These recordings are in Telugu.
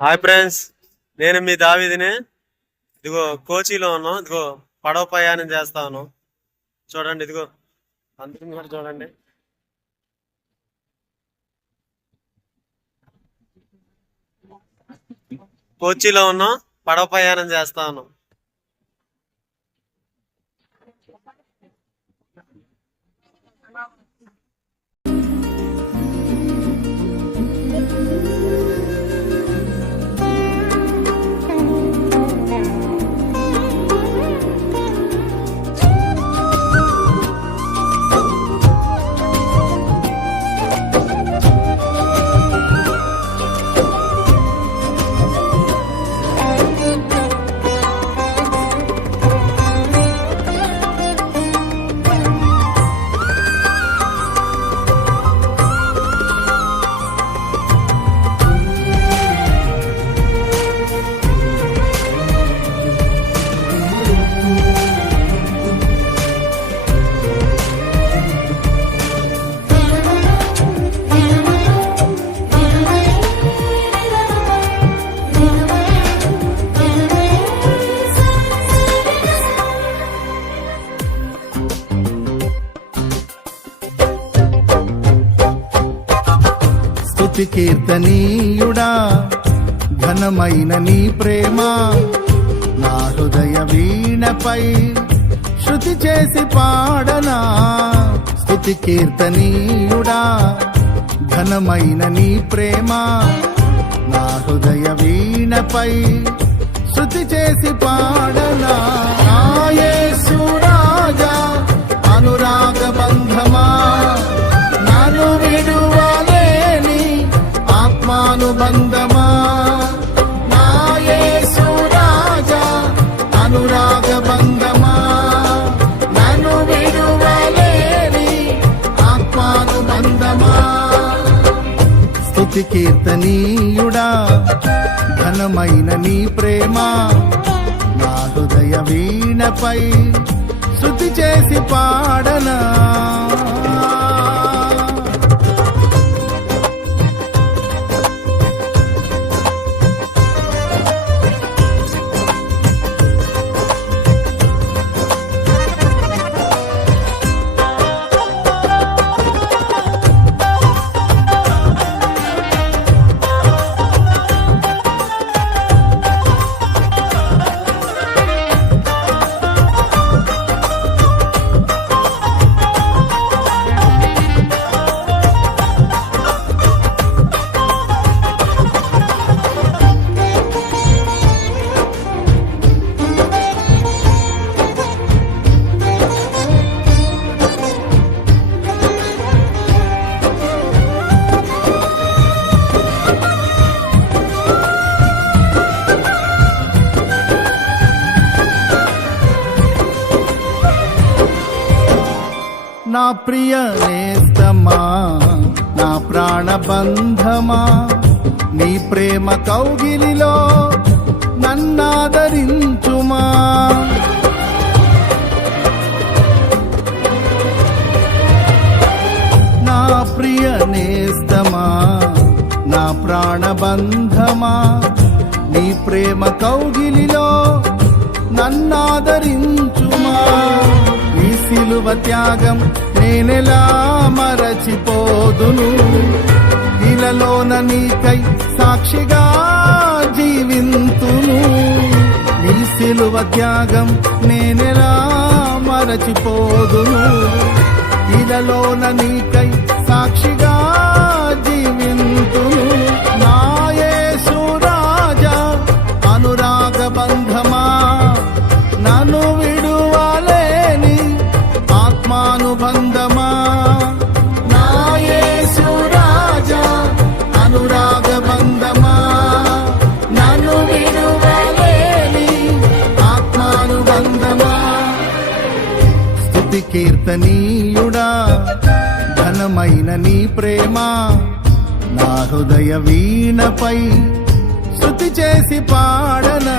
హాయ్ ఫ్రెండ్స్, నేను మీ దావీదిని. ఇదిగో కోచిలో ఉన్నాం. ఇదిగో పడవ ప్రయాణం చేస్తా ఉన్నాం. చూడండి, ఇదిగో అందరం కూడా చూడండి. కోచిలో ఉన్నాం, పడవ ప్రయాణం చేస్తా ఉన్నాం. స్తుతి కీర్తనీయుడా, ఘనమైన నీ ప్రేమ నా హృదయ వీణపై శృతి చేసి పాడనా. స్తుతి కీర్తనీయుడా, ఘనమైన నీ ప్రేమ నా హృదయ వీణపై శృతి చేసి పాడనా. నా యేసు రాజా, అనురాగ బంధమా, నన్ను విడువలేని ఆత్మానుబంధమా. నా యేసు రాజా, అనురాగ బంధమా, నన్ను విడువలేని ఆత్మానుబంధమా. స్తుతి కీర్తనీయుడా, ఘనమైన నీ ప్రేమ నా హృదయ వీణపై శృతి చేసి పాడనా. నా ప్రియ నేస్తమా, నా ప్రాణబంధమా, నీ ప్రేమ కౌగిలిలో నన్నాదరించుమా. నా ప్రియ నేస్తమా, నా ప్రాణబంధమా, నీ ప్రేమ కౌగిలిలో నన్నాదరించుమా. నీ సిలువ త్యాగం నేనెలా మరచిపోదును, ఇలలోన నీకై సాక్షిగా జీవింతును. నీ సిలువ త్యాగం నేనెలా మరచిపోదును, ఇలలోన నీకై సాక్షిగా జీవింతును. నా యేసు రాజా, అనురాగ బంధమా, నన్ను విడువలేని ఆత్మానుబంధమా. నా యేసు రాజా, అనురాగ బంధమా, నన్ను విడువలేని ఆత్మానుబంధమా. స్తుతి కీర్తనీయుడా, ఘనమైన నీ ప్రేమ నా హృదయ వీణపై శృతి చేసి పాడనా.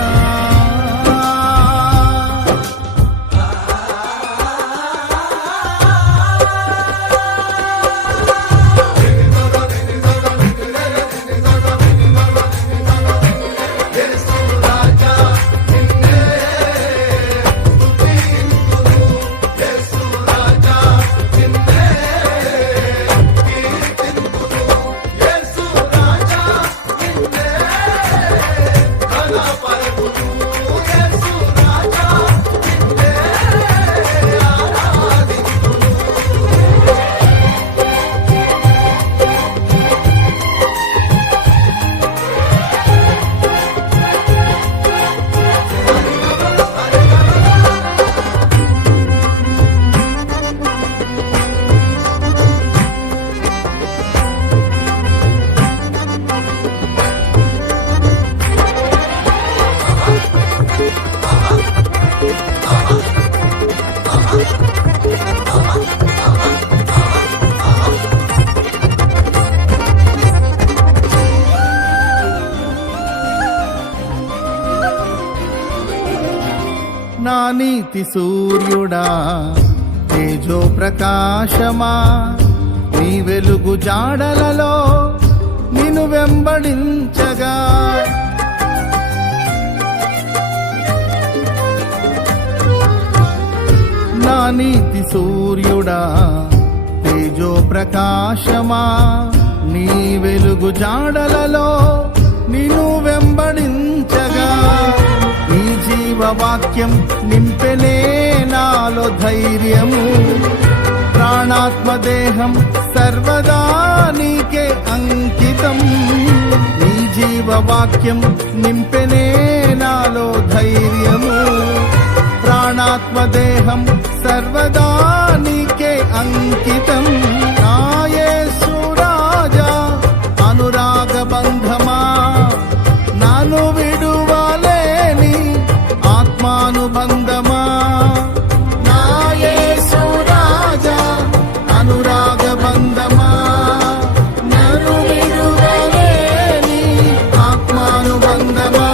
నా నీతి సూర్యుడా తేజో ప్రకాశమా నీ వెలుగు జాడలలో నిన్ను వెంబడించగా నా నీతి సూర్యుడా తేజో ప్రకాశమా నీ వెలుగు జాడలలో నిన్ను వెంబడించగా నీ జీవవాక్యం నింపెనే నాలో ధైర్యము ప్రాణాత్మదేహం సర్వదా నీకే అంకితం నీ జీవవాక్యం నింపెనే నాలో ధైర్యము ప్రాణాత్మదేహం సర్వదా నీకే అంకితం నా యేసు రాజా అనురాగ బంధమా నాను విడువలేని ఆత్మానుబంధమా నా యేసు రాజా అనురాగ బంధమా నన్ను విడువలేని ఆత్మానుబంధమా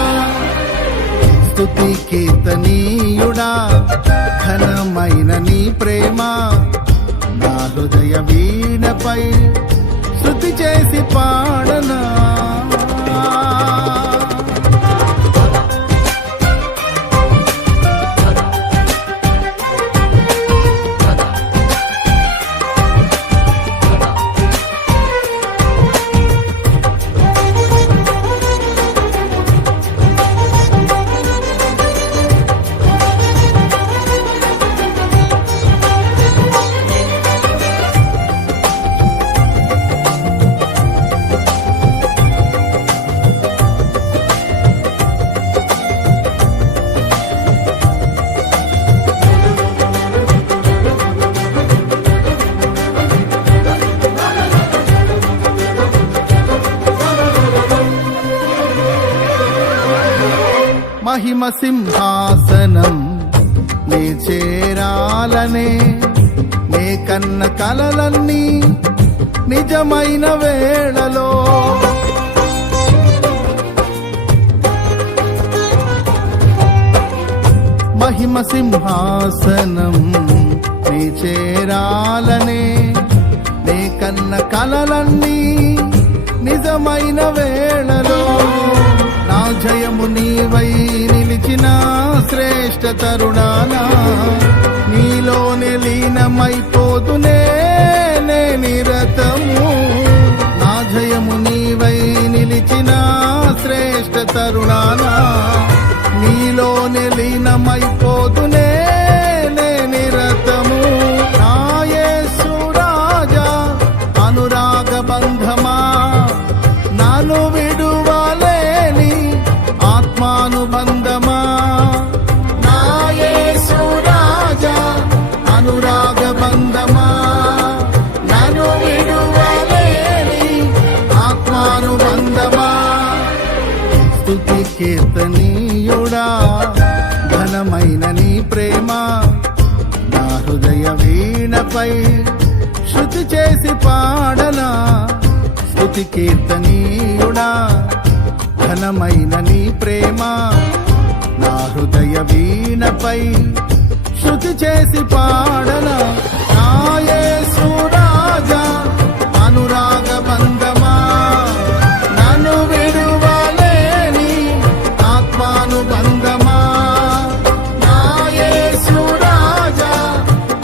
స్తుతి కీర్తనీయుడా ఘనమైన నీ ప్రేమ నా హృదయ వీణపై శృతి చేసి పాడనా మహిమ సింహాసనం నే చేరాలనే నే కన్న కలలన్నీ నిజమైన వేళలో మహిమ సింహాసనం నే చేరాలనే నే కన్న కలలన్నీ నిజమైన వేళలో నా జయము నీవై నిలిచిన శ్రేష్ఠ తరుణానా నీలోనే లీనమైపోతునే నే నిరతము నా జయము నీవై నిలిచిన శ్రేష్ఠ తరుణానా నీలోనే లీనమైపోతునే నే నిరతము నా యేసు రాజా అనురాగ బంధమా నాను విడువలేని ఆత్మానుబంధమా నా యేసు రాజా అనురాగ బంధమా నన్ను విడువలేని ఆత్మానుబంధమా స్తుతి కీర్తనీయుడా ఘనమైన నీ ప్రేమ నా హృదయ వీణపై శృతి చేసి పాడనా స్తుతి కీర్తనీయుడా ఘనమైన నీ ప్రేమ నా హృదయ వీణపై శృతి చేసి పాడనా నా యేసు రాజా అనురాగ బంధమా నన్ను విడువలేని ఆత్మానుబంధమా నా యేసు రాజా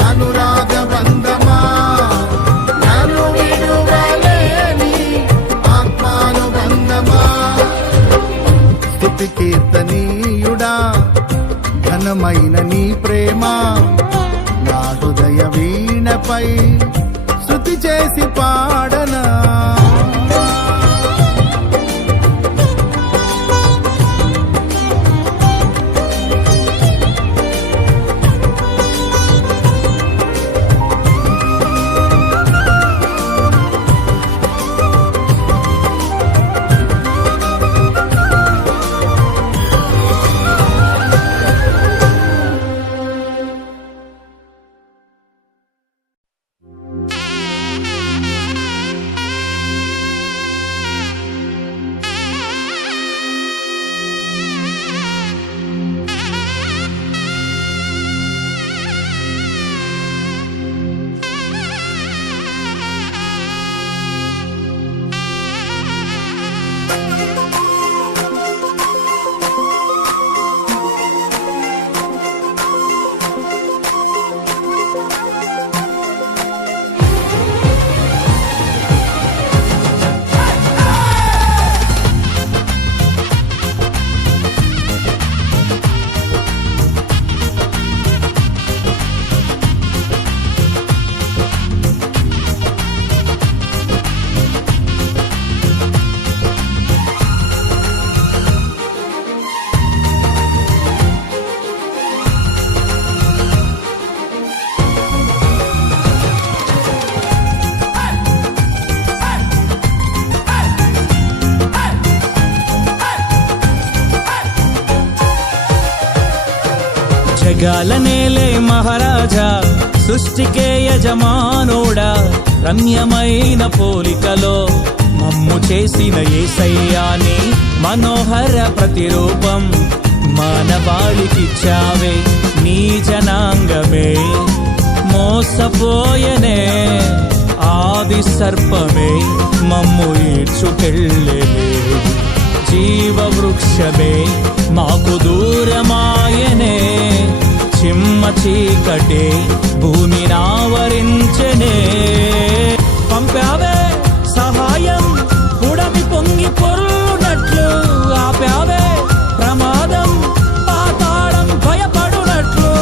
అనురాగ బంధమా నన్ను విడువలేని ఆత్మానుబంధమా స్తుతి కీర్తనీయుడా ఘనమైన నీ ప్రేమ నా హృదయ వీణపై శృతి చేసి పాడనా జగాల నేలే మహారాజా సృష్టికే యజమానుడా రమ్యమైన పోలికలో మమ్ము చేసిన యేసయ్యాని మనోహర ప్రతిరూపం మానవాళికిచ్చావే నీ జనాంగమే మోసపోయనే ఆది సర్పమే మమ్ము ఈడ్చుకెళ్ళెనే జీవవృక్షమే మాకు దూరమాయనే చిమ్మ చీకటే భూమిని ఆవరించెనే పంపావే సహాయం పుడమి పొంగి పొర్లునట్లు ఆపావే ప్రమాదం పాతాళం భయపడునట్లు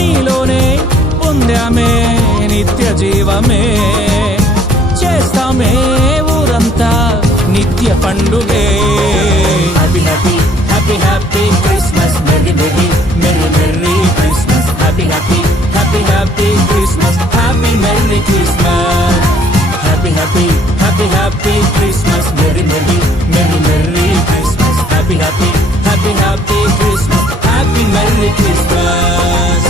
నీలోనే పొందామే నిత్య జీవమే చేస్తామే ఊరంతా నిత్య పండుగే happy happy happy happy Christmas merry merry merry merry Christmas happy happy happy happy Christmas happy merry Christmas happy happy happy happy Christmas merry merry merry merry Christmas happy happy happy happy Christmas happy merry Christmas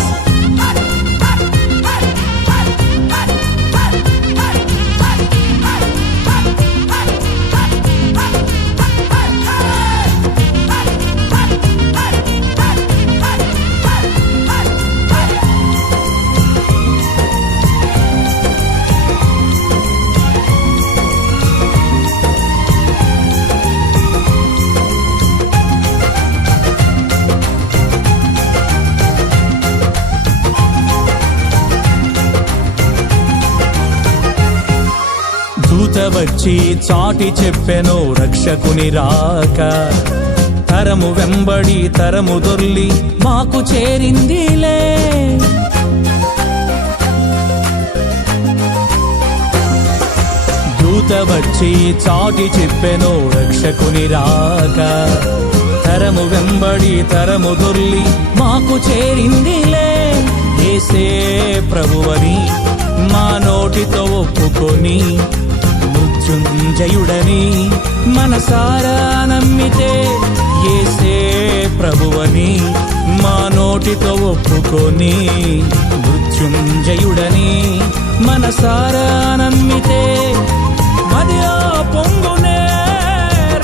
దూత వచ్చి చాటి చెప్పెను రక్షకుని రాక తరము వెంబడి తరము దొర్లి మాకు చేరిందిలే దూత వచ్చి చాటి చెప్పెను రక్షకుని రాక తరము వెంబడి తరము దొర్లి మాకు చేరిందిలే యేసే ప్రభువని మా నోటితో ఒప్పుకొని మృత్యుంజయుడని మనసారా నమ్మితే యేసే ప్రభువని మా నోటితో ఒప్పుకొని మృత్యుంజయుడని మనసారా నమ్మితే మదిలో పొంగునే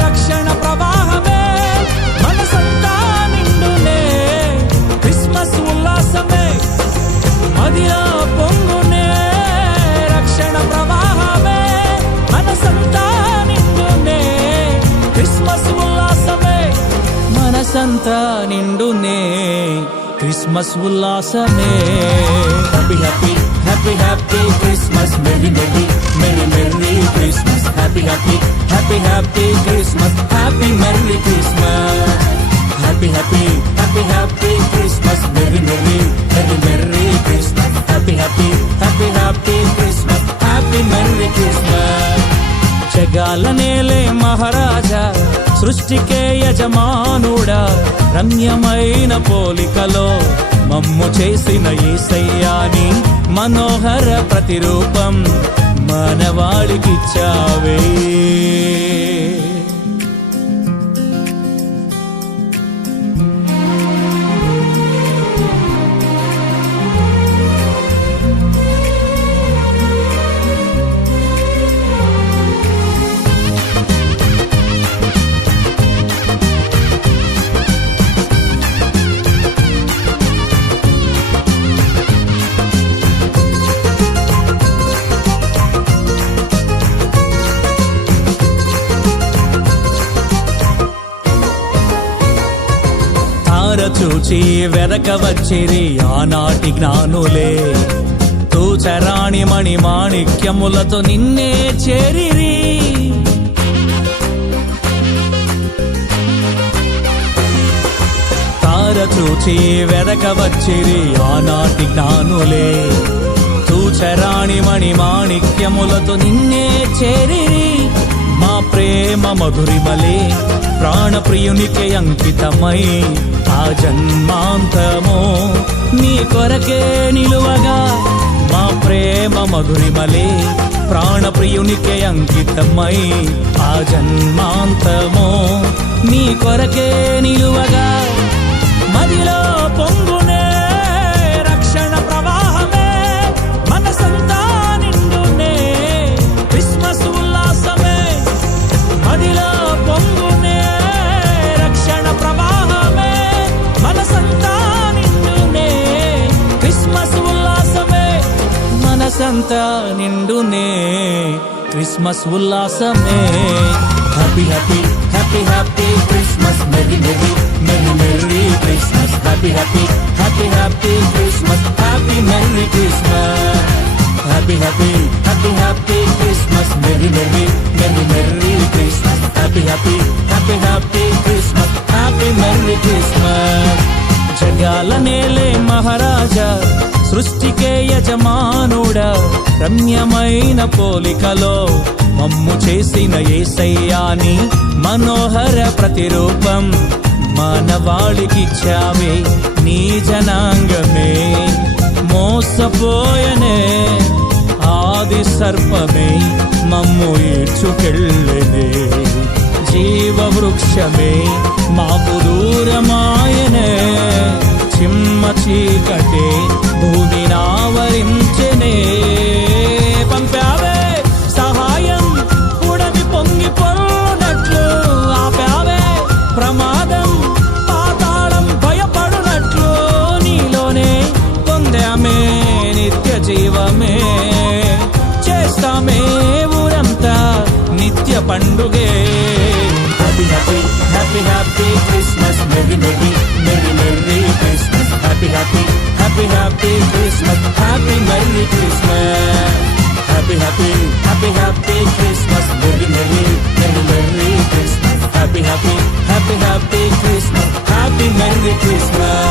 రక్షణ ప్రవాహమే మనసంతా నిండునే క్రిస్మస్ ఉల్లాసమే మదిలో పొంగునే రక్షణ ప్రవాహమే మనసంతా నిండునే క్రిస్మస్ ఉల్లాసమే మనసంతా నిండునే క్రిస్మస్ ఉల్లాసమే happy happy happy happy Christmas merry merry merry merry Christmas happy happy happy happy Christmas happy merry Christmas happy happy happy happy Christmas merry merry merry merry Christmas happy happy happy happy Christmas happy merry Christmas జగాల నేలే మహారాజా సృష్టికే యజమానుడా రమ్యమైన పోలికలో మమ్ము చేసిన యేసయ్యాని మనోహర ప్రతిరూపం మానవాళికిచ్చావే చూచి వెనక వచ్చిరి ఆనాటి జ్ఞానులే తూచరాణి మణి మాణిక్యములతో నిన్నే చేరిరి తార చూచి వెనక వచ్చిరి ఆనాటి జ్ఞానులే తూచరాణి మణి మాణిక్యములతో నిన్నే చేరిరి మా ప్రేమ మధురిమలే ప్రాణప్రియునికే అంకితమై ఆ జన్మాంతము నీ కొరకే నిలువగా మా ప్రేమ మధురిమలే ప్రాణప్రియునికే అంకితమై ఆ జన్మాంతము నీ కొరకే నిలువగా మదిలో పొంగునే ఊరంతా నిండునే క్రిస్మస్ ఉల్లాసమే. Happy happy happy happy Christmas, merry merry merry merry Christmas. Happy happy happy happy Christmas, happy merry Christmas. Happy happy happy happy Christmas, merry merry merry merry Christmas. Happy happy happy happy Christmas, happy merry Christmas. జగాల నేలే మహారాజా, సృష్టికే యజమానుడా, రమ్యమైన పోలికలో మమ్ము చేసిన యేసయ్యాని మనోహర ప్రతిరూపం మానవాళికిచ్చావే. నీ జనాంగమే మోసపోయనే, ఆది సర్పమే మమ్ము ఈడ్చుకెళ్ళనే. జీవ వృక్షమే మాకు దూరమాయనే, చిమ్మ చీకటే భూమిని ఆవరించెనే. పంపావే సహాయం ఉడమి పొంగి పొర్లునట్లు, ఆపావే ప్రమాదం పాతాళం భయపడునట్లు. నీలోనే పొందామే నిత్య జీవమే, చేస్తామే ఊరంతా నిత్య పండుగే. Happy happy happy happy Christmas, merry merry merry merry Christmas. Happy happy happy happy Christmas, happy merry Christmas. Happy happy happy happy Christmas, merry merry merry merry Christmas. Happy happy happy happy Christmas, happy merry Christmas.